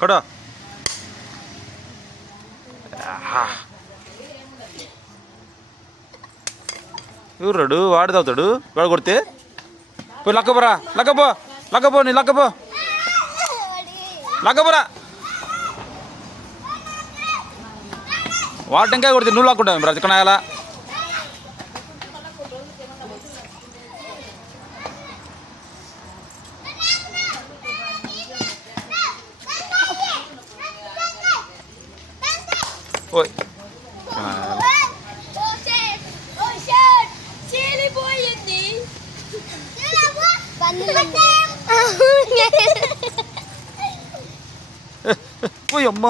కొడు ఎవరు వాడు తాగుతాడు వాడు కొడితే పోయి లక్కపోరా లక్కపో నీ లక్కపోరా వాడు టెంకాయ కొడితే నువ్వు లాక్కుంటావు బ్రతకనాయాలా ఓయ్ పోయి అమ్మ